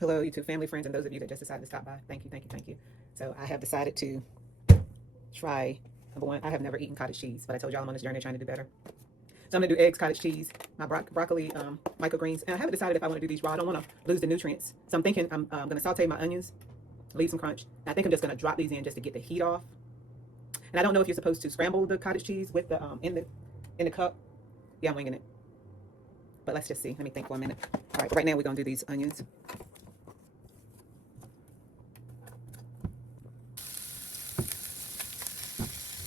Hello, YouTube family, friends, and those of you that just decided to stop by. Thank you, thank you, thank you. So I have decided to try, number one, I have never eaten cottage cheese, but I told y'all I'm on this journey trying to do better. So I'm gonna do eggs, cottage cheese, my broccoli, microgreens, and I haven't decided if I want to do these raw. I don't want to lose the nutrients. So I'm thinking I'm gonna saute my onions, leave some crunch. And I think I'm just gonna drop these in just to get the heat off. And I don't know if you're supposed to scramble the cottage cheese with the in the cup. Yeah, I'm winging it. But let's just see. Let me think for a minute. All right, right now we're gonna do these onions.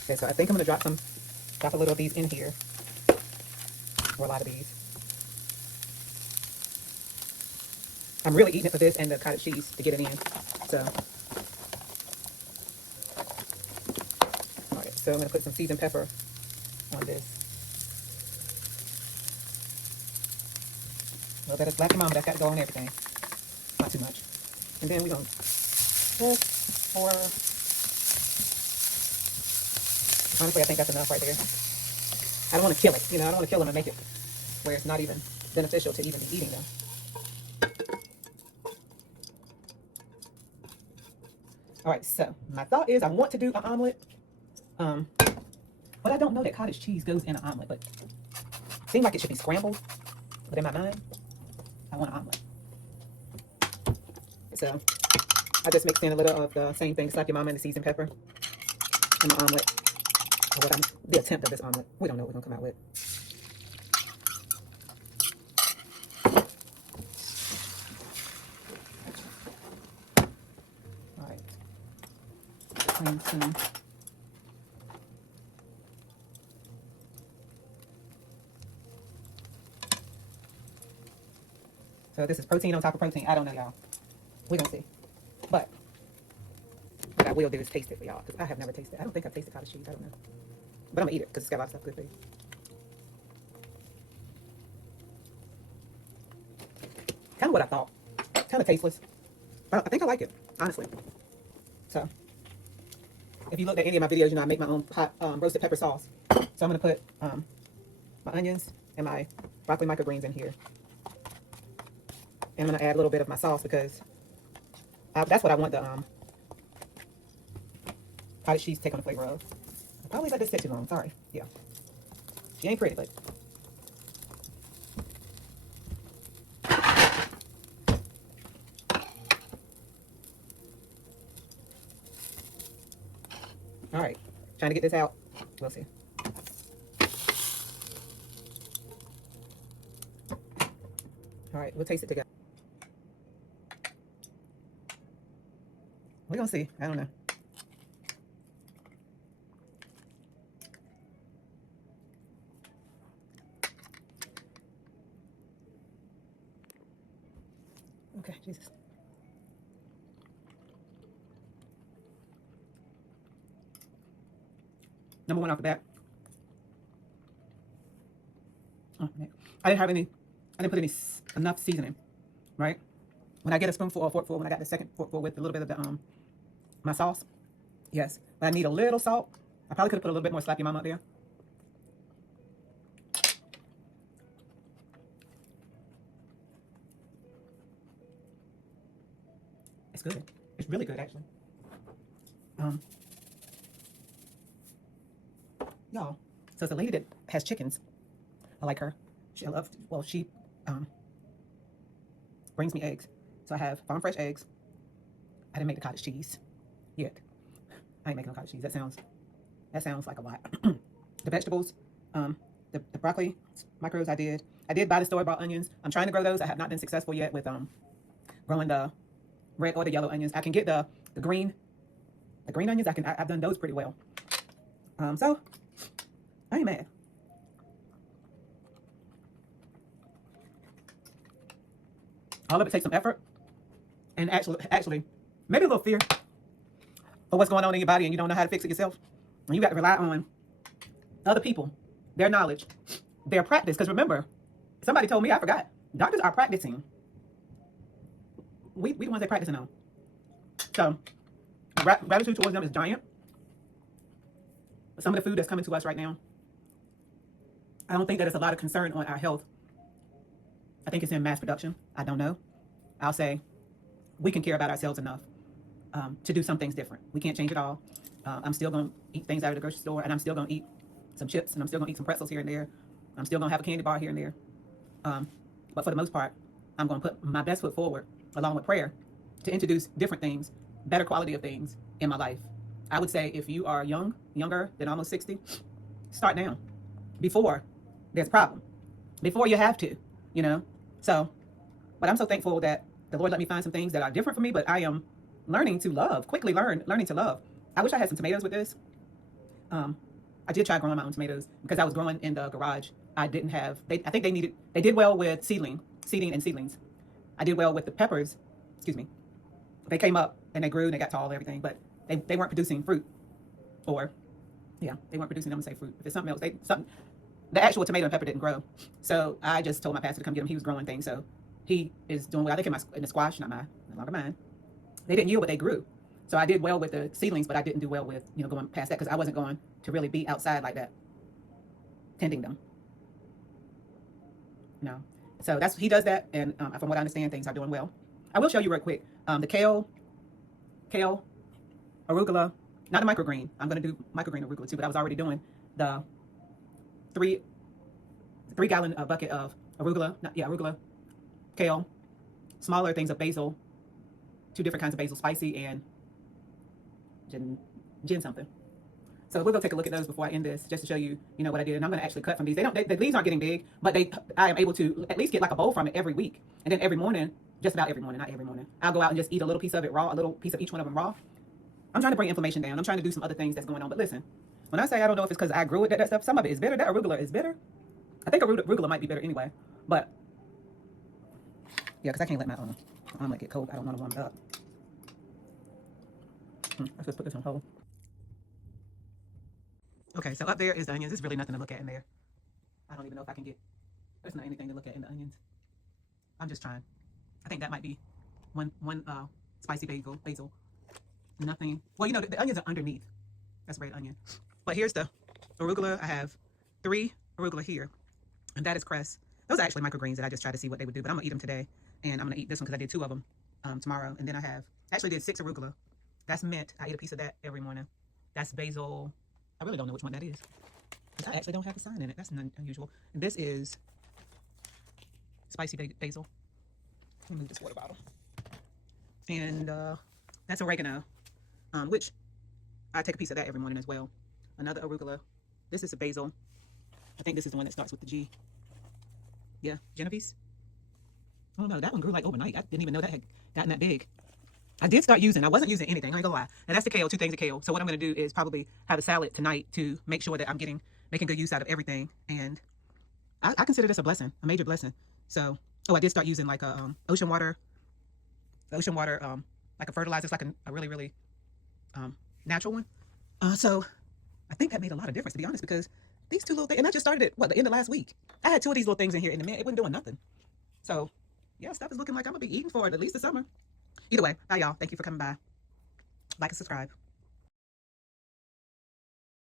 Okay, so I think I'm gonna drop a little of these in here, or a lot of these. I'm really eating it for this and the cottage cheese to get it in. So, all right, so I'm gonna put some seasoned pepper on this. A little bit of black mama, that's got to go on everything. Not too much. And then we're gonna just pour. Honestly, I think that's enough right there. I don't want to kill it, I don't want to kill them and make it where it's not even beneficial to even be eating them. All right, so my thought is I want to do an omelet, but I don't know that cottage cheese goes in an omelet, but it seems like it should be scrambled, but in my mind, I want an omelet. So I just mixed in a little of the same thing, slap your mama and the seasoned pepper, and my omelet. Or the attempt of this omelet. We don't know what we're gonna come out with. All right. So this is protein on top of protein. I don't know, y'all. We're gonna see. But what I will do is taste it for y'all, because I have never tasted it. I don't think I've tasted cottage cheese. I don't know. But I'm gonna eat it because it's got a lot of stuff good for you. Kind of what I thought. Kind of tasteless. But I think I like it, honestly. So if you looked at any of my videos, I make my own hot roasted pepper sauce. So I'm gonna put my onions and my broccoli microgreens in here. And I'm gonna add a little bit of my sauce because that's what I want the cottage cheese to take on the flavor of. I probably let this sit too long. Sorry. Yeah. She ain't pretty, but. All right. Trying to get this out. We'll see. All right. We'll taste it together. We're going to see. I don't know. Okay, Jesus. Number one off the bat. Oh, man. I didn't put enough seasoning, right? When I get a spoonful or forkful, when I got the second forkful with a little bit of the my sauce, yes. But I need a little salt. I probably could have put a little bit more slap your mama up there. It's good. It's really good, actually. Y'all. So it's a lady that has chickens. I like her. She brings me eggs. So I have farm fresh eggs. I didn't make the cottage cheese yet. I ain't making no cottage cheese. That sounds like a lot. The vegetables, the broccoli micros I did. I did buy the store-bought onions. I'm trying to grow those. I have not been successful yet with growing the red or the yellow onions. I can get the green onions. I've done those pretty well. So I ain't mad. All of it takes some effort and actually maybe a little fear of what's going on in your body and you don't know how to fix it yourself. And you got to rely on other people, their knowledge, their practice. Because remember, somebody told me, I forgot, doctors are practicing. We the ones that practicing on. So gratitude towards them is giant. But some of the food that's coming to us right now, I don't think that it's a lot of concern on our health. I think it's in mass production. I don't know. I'll say we can care about ourselves enough to do some things different. We can't change it all. I'm still going to eat things out of the grocery store, and I'm still going to eat some chips, and I'm still going to eat some pretzels here and there. I'm still going to have a candy bar here and there. But for the most part, I'm going to put my best foot forward, along with prayer, to introduce different things, better quality of things in my life. I would say if you are younger than almost 60, start now, before there's a problem, before you have to, you know. So, but I'm so thankful that the Lord let me find some things that are different for me, but I am learning to love, learning to love. I wish I had some tomatoes with this. I did try growing my own tomatoes because I was growing in the garage. I didn't have, I think they did well with seeding and seedlings. I did well with the peppers, excuse me. They came up and they grew and they got tall and everything, but they weren't producing fruit. Or, yeah, they weren't producing, I'm gonna say fruit. If it's something else, the actual tomato and pepper didn't grow. So I just told my pastor to come get him. He was growing things, so he is doing well. I think in the squash, no longer mine. They didn't yield, but they grew. So I did well with the seedlings, but I didn't do well with, going past that because I wasn't going to really be outside like that, tending them. No. So he does that, and from what I understand, things are doing well. I will show you real quick. The kale, arugula, not the microgreen. I'm going to do microgreen arugula too, but I was already doing the three gallon bucket of arugula, kale, smaller things of basil, 2 different kinds of basil, spicy and gin something. So we're gonna take a look at those before I end this, just to show you, what I did. And I'm gonna actually cut from these. The leaves aren't getting big, but I am able to at least get like a bowl from it every week. And then every morning, just about every morning, not every morning, I'll go out and just eat a little piece of it raw, a little piece of each one of them raw. I'm trying to bring inflammation down. I'm trying to do some other things that's going on. But listen, when I say I don't know if it's because I grew it, that stuff, some of it is bitter. That arugula is bitter. I think arugula might be bitter anyway. But yeah, because I can't let my omelet get cold. I don't want to warm it up. Let's just put this on hold. Okay, so up there is the onions. There's really nothing to look at in there. I don't even know if I can get, there's not anything to look at in the onions. I'm just trying. I think that might be one spicy basil. Nothing. Well, the onions are underneath. That's red onion. But here's the arugula. I have 3 arugula here, and that is cress. Those are actually microgreens that I just tried to see what they would do, but I'm gonna eat them today, and I'm gonna eat this one because I did 2 of them tomorrow, and then I actually did 6 arugula. That's mint. I eat a piece of that every morning. That's basil. I really don't know which one that is, because I actually don't have a sign in it. That's unusual. And this is spicy basil. Let me move this water bottle. And that's oregano, which I take a piece of that every morning as well. Another arugula. This is a basil. I think this is the one that starts with the G. Yeah, Genovese. Oh no, that one grew like overnight. I didn't even know that had gotten that big. I wasn't using anything, I ain't gonna lie. And that's the kale, 2 things of kale. So what I'm gonna do is probably have a salad tonight to make sure that I'm making good use out of everything. And I consider this a blessing, a major blessing. So, I did start using like ocean water, like a fertilizer. It's like a really, really natural one. So I think that made a lot of difference, to be honest, because these 2 little things, and I just started it, the end of last week. I had 2 of these little things in here, and it wasn't doing nothing. So yeah, stuff is looking like I'm gonna be eating for it at least the summer. Either way, bye y'all. Thank you for coming by. Like and subscribe.